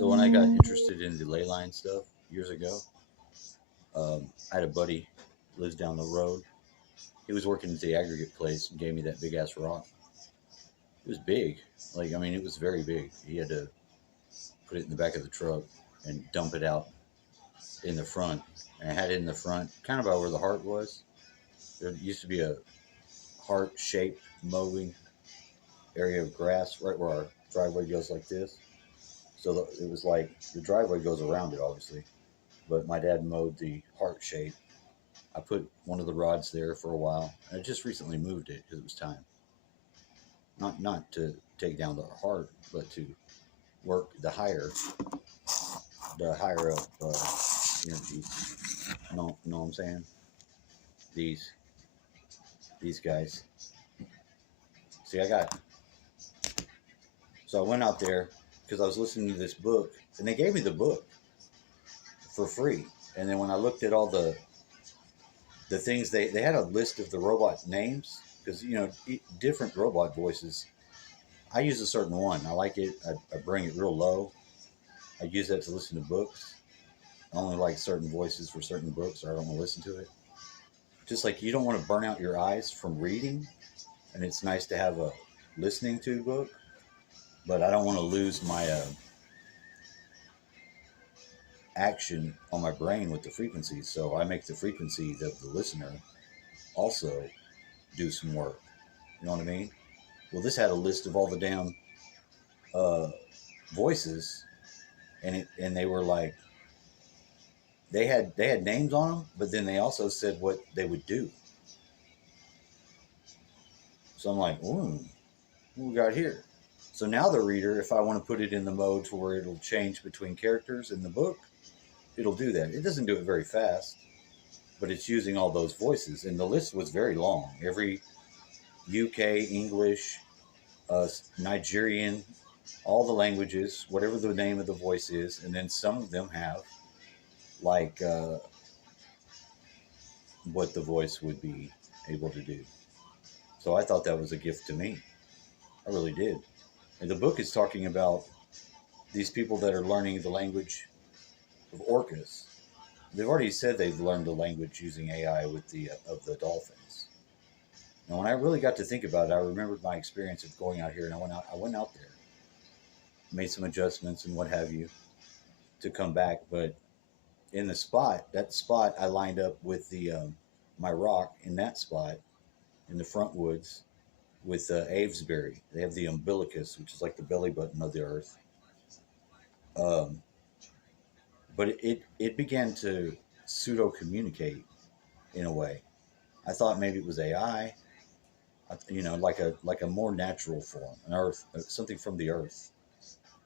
So when I got interested in the ley line stuff years ago, I had a buddy lives down the road. He was working at the aggregate place and gave me that big ass rock. It was big, like I mean, it was very big. He had to put it in the back of the truck and dump it out in the front. And I had it in the front, kind of about where the heart was. There used to be a heart-shaped mowing area of grass right where our driveway goes like this. So it was like the driveway goes around it, obviously. But my dad mowed the heart shape. I put one of the rods there for a while. I just recently moved it because it was time. Not to take down the heart, but to work the higher up energies. Know what I'm saying? These these guys. See, I got. So I went out there because I was listening to this book, and they gave me the book for free. And then when I looked at all the things they had a list of the robot names because different robot voices. I use a certain one. I like it. I bring it real low. I use that to listen to books. I only like certain voices for certain books, or I don't want to listen to it. Just like you don't want to burn out your eyes from reading, and it's nice to have a listening to book, but I don't want to lose my action on my brain with the frequencies. So I make the frequency that the listener also do some work. You know what I mean? Well, this had a list of all the damn uh, voices, and they were like they had names on them, but then they also said what they would do. So I'm like, ooh, what we got here? So now the reader, if I want to put it in the mode to where it'll change between characters in the book, it'll do that. It doesn't do it very fast, but it's using all those voices. And the list was very long. Every UK, English, Nigerian, all the languages, whatever the name of the voice is. And then some of them have like what the voice would be able to do. So I thought that was a gift to me. I really did. And the book is talking about these people that are learning the language of orcas. They've already said they've learned the language using AI with the of the dolphins. And when I really got to think about it, I remembered my experience of going out here, and I went out there, made some adjustments and what have you to come back. But in that spot, I lined up with the my rock in that spot in the front woods with Avesbury. They have the umbilicus, which is like the belly button of the earth. Um, but it began to pseudo communicate in a way. I thought maybe it was AI, like a more natural form, an earth, something from the earth.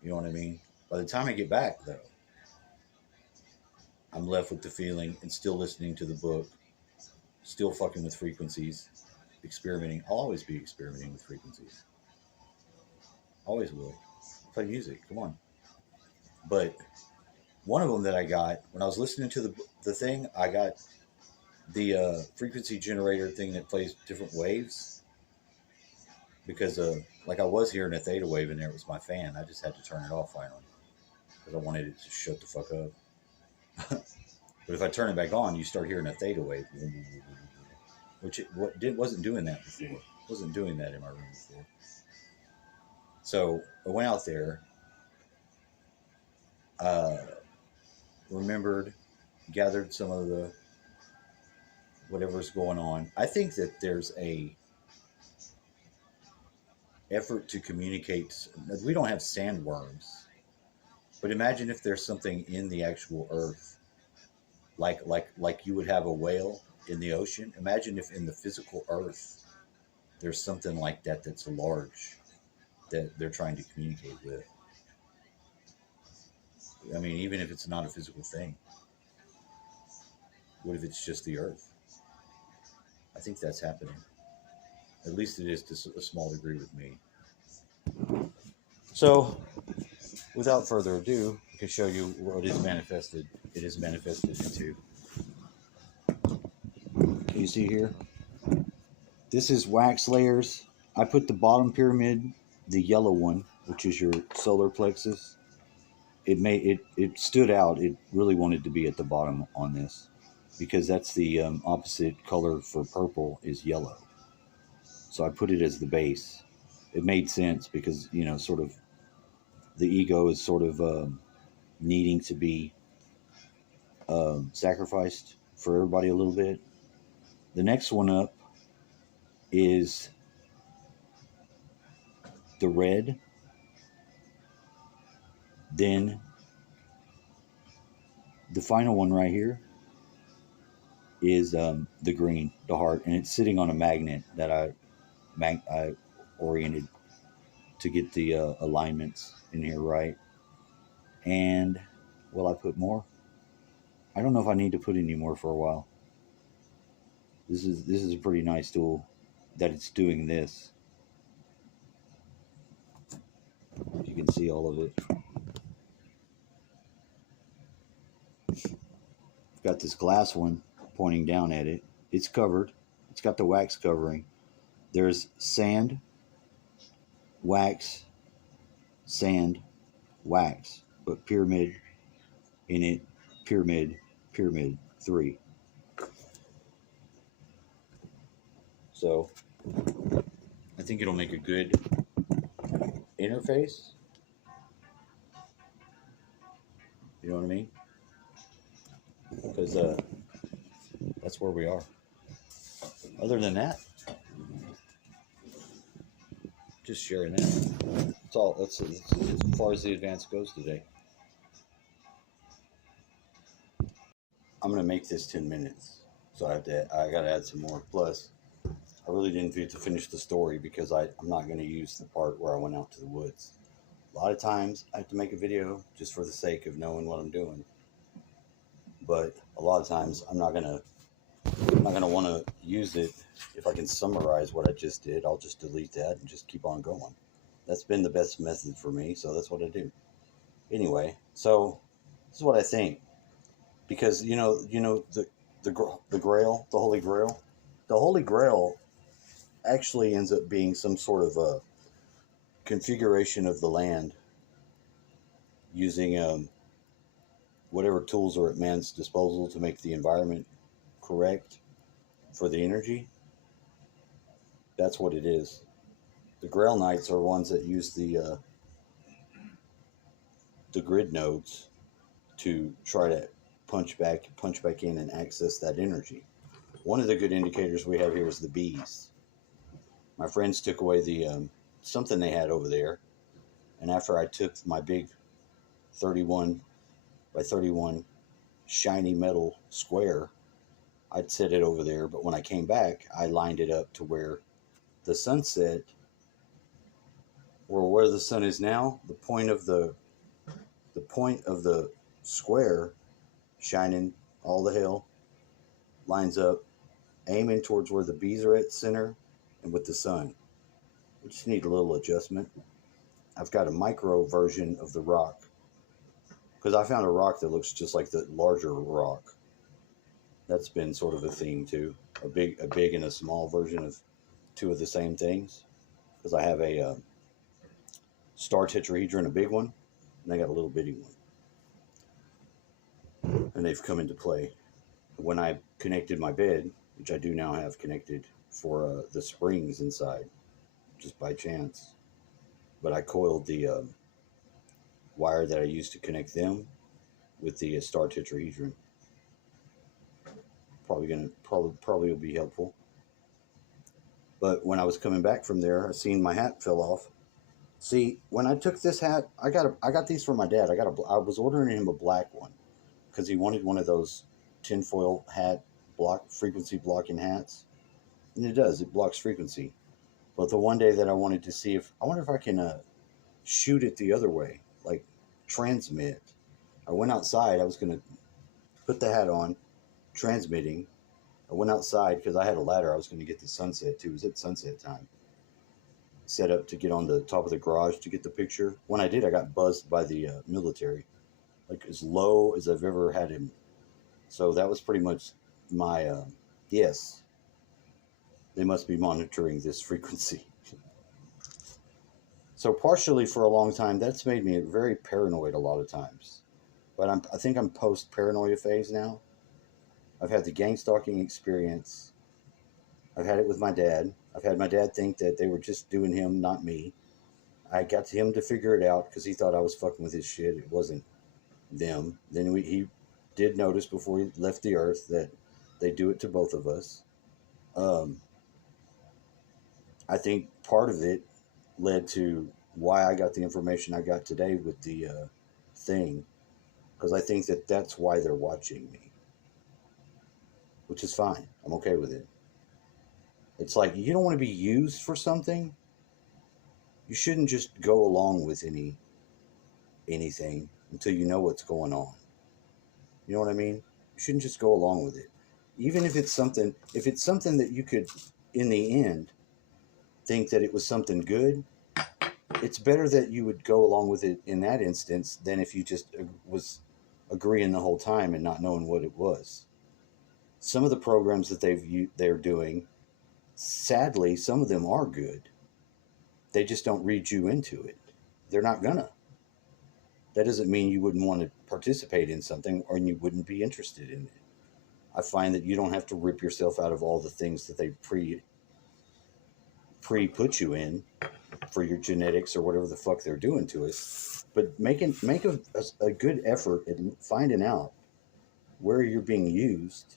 You know what I mean? By the time I get back, though, I'm left with the feeling and still listening to the book, still fucking with frequencies, experimenting. I'll always be experimenting with frequencies. Always will. Play music. Come on. But one of them that I got when I was listening to the thing, I got the frequency generator thing that plays different waves because like I was hearing a theta wave in there. It was my fan. I just had to turn it off finally because I wanted it to shut the fuck up. But if I turn it back on, you start hearing a theta wave, which wasn't doing that before. Wasn't doing that in my room before. So I went out there, uh, remembered, gathered some of the whatever's going on. I think that there's a effort to communicate. We don't have sandworms, but imagine if there's something in the actual earth, like you would have a whale in the ocean. Imagine if in the physical earth there's something like that that's large that they're trying to communicate with. I mean, even if it's not a physical thing, what if it's just the earth? I think that's happening. At least it is to a small degree with me. So, without further ado, I can show you what is manifested. It is manifested into. Can you see here? This is wax layers. I put the bottom pyramid, the yellow one, which is your solar plexus. it stood out. It really wanted to be at the bottom on this because that's the opposite color for purple is yellow. So I put it as the base. It made sense because sort of the ego is sort of needing to be sacrificed for everybody a little bit. The next one up is the red, then the final one right here is the green, the heart, and it's sitting on a magnet that I oriented to get the alignments in here right. And will I put more? I don't know if I need to put any more for a while. This is a pretty nice tool that it's doing this. You can see all of it. I've got this glass one pointing down at it. It's covered. It's got the wax covering. There's sand, wax, sand, wax, but pyramid in it, pyramid, pyramid, 3. So I think it'll make a good interface. You know what I mean? Because that's where we are. Other than that, just sharing that. That's all. That's as far as the advance goes today. I'm gonna make this 10 minutes, so I gotta add some more. Plus, I really didn't get to finish the story because I'm not gonna use the part where I went out to the woods. A lot of times I have to make a video just for the sake of knowing what I'm doing, but a lot of times I'm not gonna want to use it. If I can summarize what I just did, I'll just delete that and just keep on going. That's been the best method for me, so that's what I do. Anyway, so this is what I think, because the Grail, the Holy Grail actually ends up being some sort of a configuration of the land using whatever tools are at man's disposal to make the environment correct for the energy. That's what it is. The Grail Knights are ones that use the grid nodes to try to punch back in and access that energy. One of the good indicators we have here is the bees. My friends took away the something they had over there, and after I took my big 31 by 31 shiny metal square, I'd set it over there, but when I came back, I lined it up to where the sunset, or where the sun is now, the point of the square shining all the hell lines up, aiming towards where the bees are at center and with the sun. We just need a little adjustment. I've got a micro version of the rock because I found a rock that looks just like the larger rock. That's been sort of a theme too. A big and a small version of two of the same things. Because I have a star tetrahedron, a big one, and I got a little bitty one. And they've come into play. When I connected my bed, which I do now have connected for the springs inside, just by chance. But I coiled the wire that I used to connect them with the star tetrahedron. Probably will be helpful. But when I was coming back from there, I seen my hat fell off. See, when I took this hat, I got these from my dad. I was ordering him a black one because he wanted one of those tinfoil hat frequency blocking hats, and it does. It blocks frequency. But the one day that I wanted to see I wonder if I can shoot it the other way, like transmit. I went outside. I was gonna put the hat on, transmitting. I went outside because I had a ladder. I was going to get the sunset too. It was at sunset time. Set up to get on the top of the garage to get the picture. When I did, I got buzzed by the military, like as low as I've ever had him. So that was pretty much my yes. They must be monitoring this frequency. So partially for a long time, that's made me very paranoid a lot of times. But I think I'm post paranoia phase now. I've had the gang stalking experience. I've had it with my dad. I've had my dad think that they were just doing him, not me. I got him to figure it out because he thought I was fucking with his shit. It wasn't them. Then he did notice before he left the earth that they do it to both of us. Um, I think part of it led to why I got the information I got today with the thing, because I think that that's why they're watching me, which is fine. I'm okay with it. It's like you don't want to be used for something. You shouldn't just go along with anything until you know what's going on. You know what I mean? You shouldn't just go along with it, even if it's something. If it's something that you could, in the end, think that it was something good, it's better that you would go along with it in that instance than if you just was agreeing the whole time and not knowing what it was. Some of the programs that they're doing, sadly, some of them are good. They just don't read you into it. They're not gonna. That doesn't mean you wouldn't want to participate in something or you wouldn't be interested in it. I find that you don't have to rip yourself out of all the things that they pre put you in for your genetics or whatever the fuck they're doing to us. But make a good effort at finding out where you're being used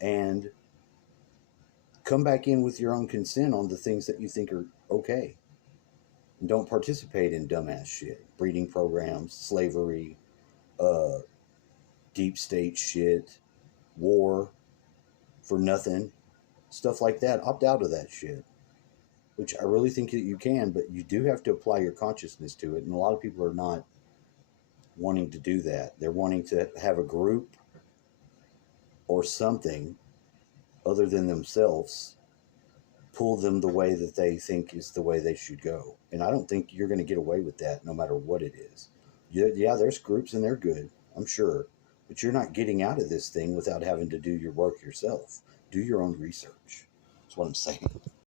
and come back in with your own consent on the things that you think are okay. And don't participate in dumbass shit, breeding programs, slavery, uh, deep state shit, war for nothing, stuff like that. Opt out of that shit, which I really think that you can, but you do have to apply your consciousness to it. And a lot of people are not wanting to do that. They're wanting to have a group or something other than themselves pull them the way that they think is the way they should go. And I don't think you're going to get away with that no matter what it is. Yeah, there's groups and they're good, I'm sure. But you're not getting out of this thing without having to do your work yourself. Do your own research. That's what I'm saying.